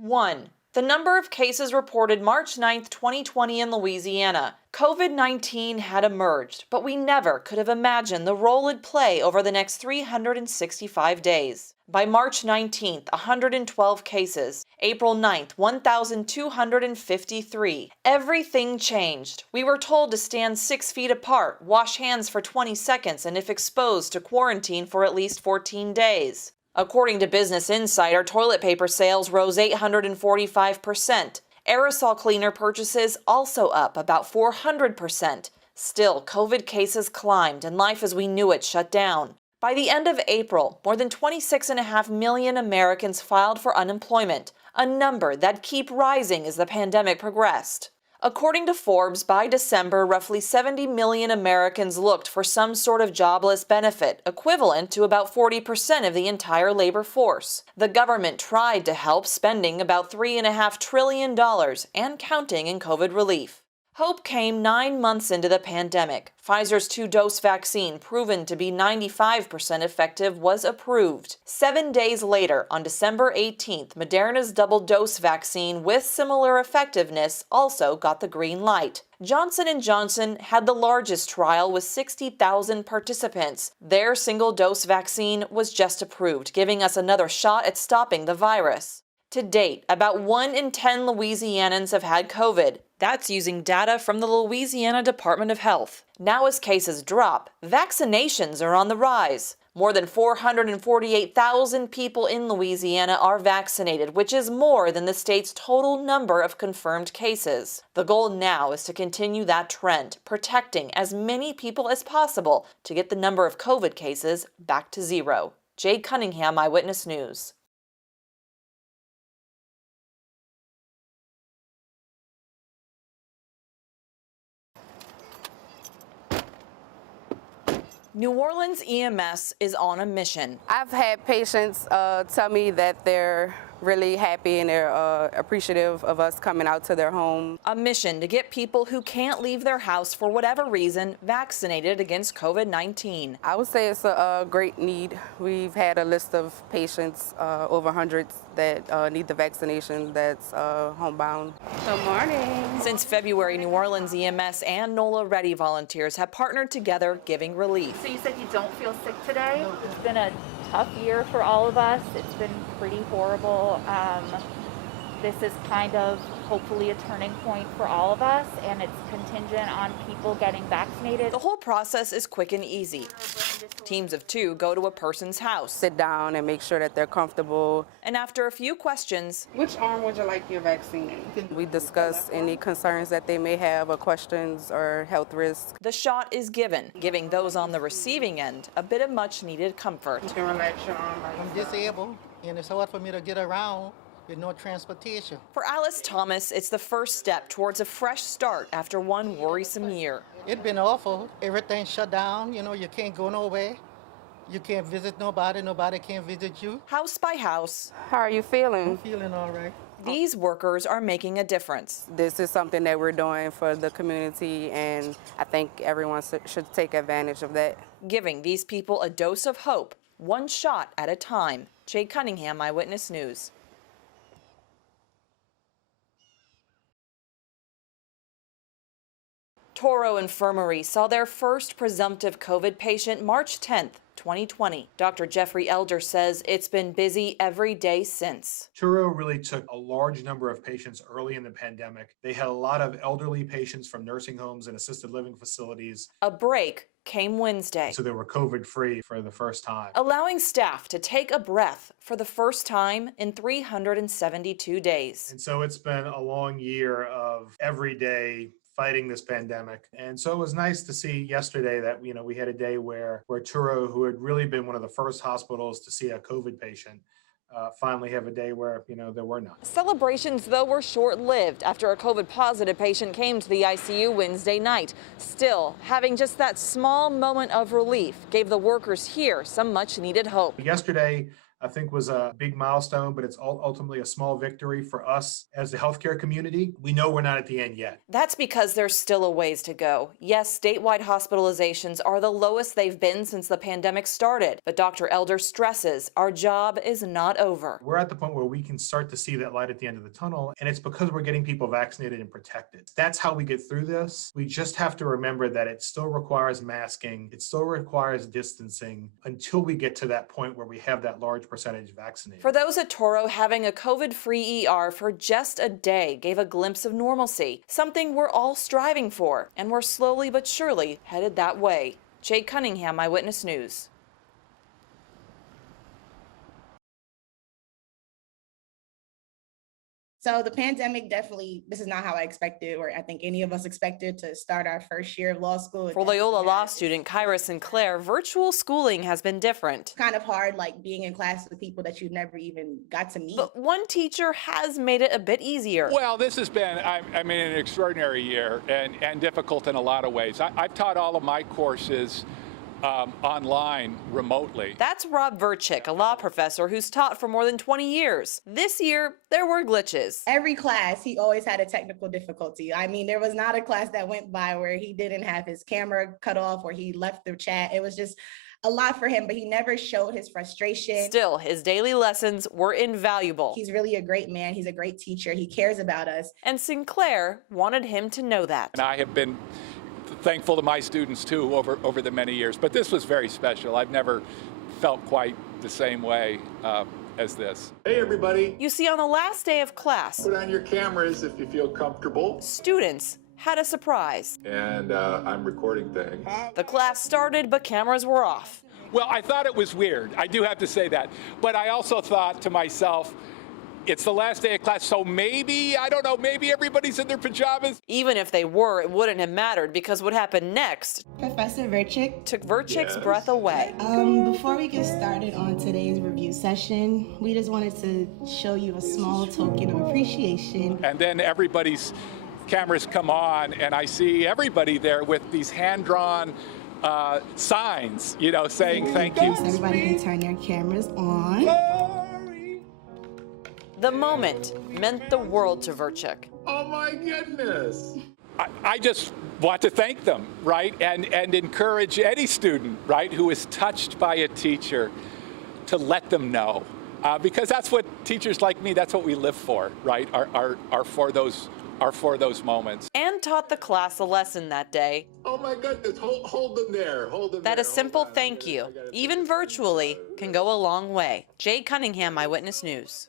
1. The number of cases reported March 9, 2020 in Louisiana. COVID-19 had emerged, but we never could have imagined the role it'd play over the next 365 days. By March 19th, 112 cases. April 9th, 1,253. Everything changed. We were told to stand 6 feet apart, wash hands for 20 seconds, and if exposed, to quarantine for at least 14 days. According to Business Insider, toilet paper sales rose 845%. Aerosol cleaner purchases also up about 400%. Still, COVID cases climbed and life as we knew it shut down. By the end of April, more than 26.5 million Americans filed for unemployment, a number that'd keep rising as the pandemic progressed. According to Forbes, by December, roughly 70 million Americans looked for some sort of jobless benefit, equivalent to about 40% of the entire labor force. The government tried to help, spending about $3.5 trillion and counting in COVID relief. Hope came 9 months into the pandemic. Pfizer's 2-dose vaccine, proven to be 95% effective, was approved. 7 days later, on December 18th, Moderna's double-dose vaccine with similar effectiveness also got the green light. Johnson & Johnson had the largest trial with 60,000 participants. Their single-dose vaccine was just approved, giving us another shot at stopping the virus. To date, about 1 in 10 Louisianans have had COVID. That's using data from the Louisiana Department of Health. Now as cases drop, vaccinations are on the rise. More than 448,000 people in Louisiana are vaccinated, which is more than the state's total number of confirmed cases. The goal now is to continue that trend, protecting as many people as possible to get the number of COVID cases back to zero. Jade Cunningham, Eyewitness News. New Orleans EMS is on a mission. I've had patients tell me that they're really happy and they're appreciative of us coming out to their home. A mission to get people who can't leave their house for whatever reason vaccinated against COVID-19. I would say it's a great need. We've had a list of patients, over hundreds, that need the vaccination that's homebound. Good morning. Since February, New Orleans EMS and NOLA Ready volunteers have partnered together, giving relief. So you said you don't feel sick today? It's been a tough year for all of us. It's been pretty horrible. This is kind of hopefully a turning point for all of us, and it's contingent on people getting vaccinated. The whole process is quick and easy. Teams of 2 go to a person's house. Sit down and make sure that they're comfortable. And after a few questions, Which arm would you like your vaccine? We discuss any concerns that they may have or questions or health risks. the shot is given, giving those on the receiving end a bit of much-needed comfort. You can relax your arm. I'm disabled, and it's hard for me to get around with no transportation. For Alice Thomas, it's the first step towards a fresh start after one worrisome year. It's been awful. Everything shut down. You know, you can't go nowhere. You can't visit nobody. Nobody can visit you. House by house, How are you feeling? I'm feeling all right. these workers are making a difference. This is something that we're doing for the community, and I think everyone should take advantage of that. Giving these people a dose of hope, one shot at a time. Jade Cunningham, Eyewitness News. Toro Infirmary saw their first presumptive COVID patient March 10th, 2020. Dr. Jeffrey Elder says it's been busy every day since. Turo really took a large number of patients early in the pandemic. They had a lot of elderly patients from nursing homes and assisted living facilities, A break came Wednesday, so they were COVID-free for the first time. allowing staff to take a breath for the first time in 372 days. And so it's been a long year of every day fighting this pandemic. And so it was nice to see yesterday that, we had a day where Turo, who had really been one of the first hospitals to see a COVID patient, finally have a day where, there were none. Celebrations, though, were short-lived after a COVID-positive patient came to the ICU Wednesday night. Still, having just that small moment of relief gave the workers here some much-needed hope. Yesterday, I think was a big milestone, but it's ultimately a small victory for us as the healthcare community. We know we're not at the end yet. That's because there's still a ways to go. Yes, statewide hospitalizations are the lowest they've been since the pandemic started, but Dr. Elder stresses our job is not over. We're at the point where we can start to see that light at the end of the tunnel, and it's because we're getting people vaccinated and protected. That's how we get through this. We just have to remember that it still requires masking, it still requires distancing until we get to that point where we have that large percentage vaccinated. For those at Toro, having a COVID-free ER for just a day gave a glimpse of normalcy, something we're all striving for, and we're slowly but surely headed that way. Jade Cunningham, Eyewitness News. So the pandemic definitely, this is not how I expected, or I think any of us expected to start our first year of law school. For Loyola Law student Kyra Sinclair, virtual schooling has been different. Kind of hard, like being in class with people that you've never even got to meet. But one teacher has made it a bit easier. Well, this has been, I mean, an extraordinary year and difficult in a lot of ways. I've taught all of my courses online remotely. That's Rob Verchick, a law professor who's taught for more than 20 years. This year, there were glitches. Every class, he always had a technical difficulty. I mean, there was not a class that went by where he didn't have his camera cut off or he left the chat. It was just a lot for him, but he never showed his frustration. Still, his daily lessons were invaluable. He's really a great man. He's a great teacher. He cares about us. And Sinclair wanted him to know that. And I have been thankful to my students too over the many years, but this was very special. I've never felt quite the same way as this. Hey everybody. You see, on the last day of class, Put on your cameras if you feel comfortable. students had a surprise. And I'm recording things. The class started, but cameras were off. Well, I thought it was weird. I do have to say that. But I also thought to myself, it's the last day of class, so maybe, I don't know, maybe everybody's in their pajamas. Even if they were, it wouldn't have mattered because what happened next Professor Verchick. took Verchick's Yes. breath away. Before we get started on today's review session, we just wanted to show you a small token of appreciation. And then everybody's cameras come on, and I see everybody there with these hand-drawn signs, you know, saying thank you. So everybody can turn their cameras on. The moment meant the world to Verchick. Oh my goodness. I just want to thank them, right? And encourage any student, right, who is touched by a teacher to let them know. Because that's what teachers like me, that's what we live for, right? Are for those moments. And taught the class a lesson that day. Oh my goodness. Hold them there. Hold them That there. a simple Hold on. thank I you, gotta even take- virtually, can go a long way. Jade Cunningham, Eyewitness News.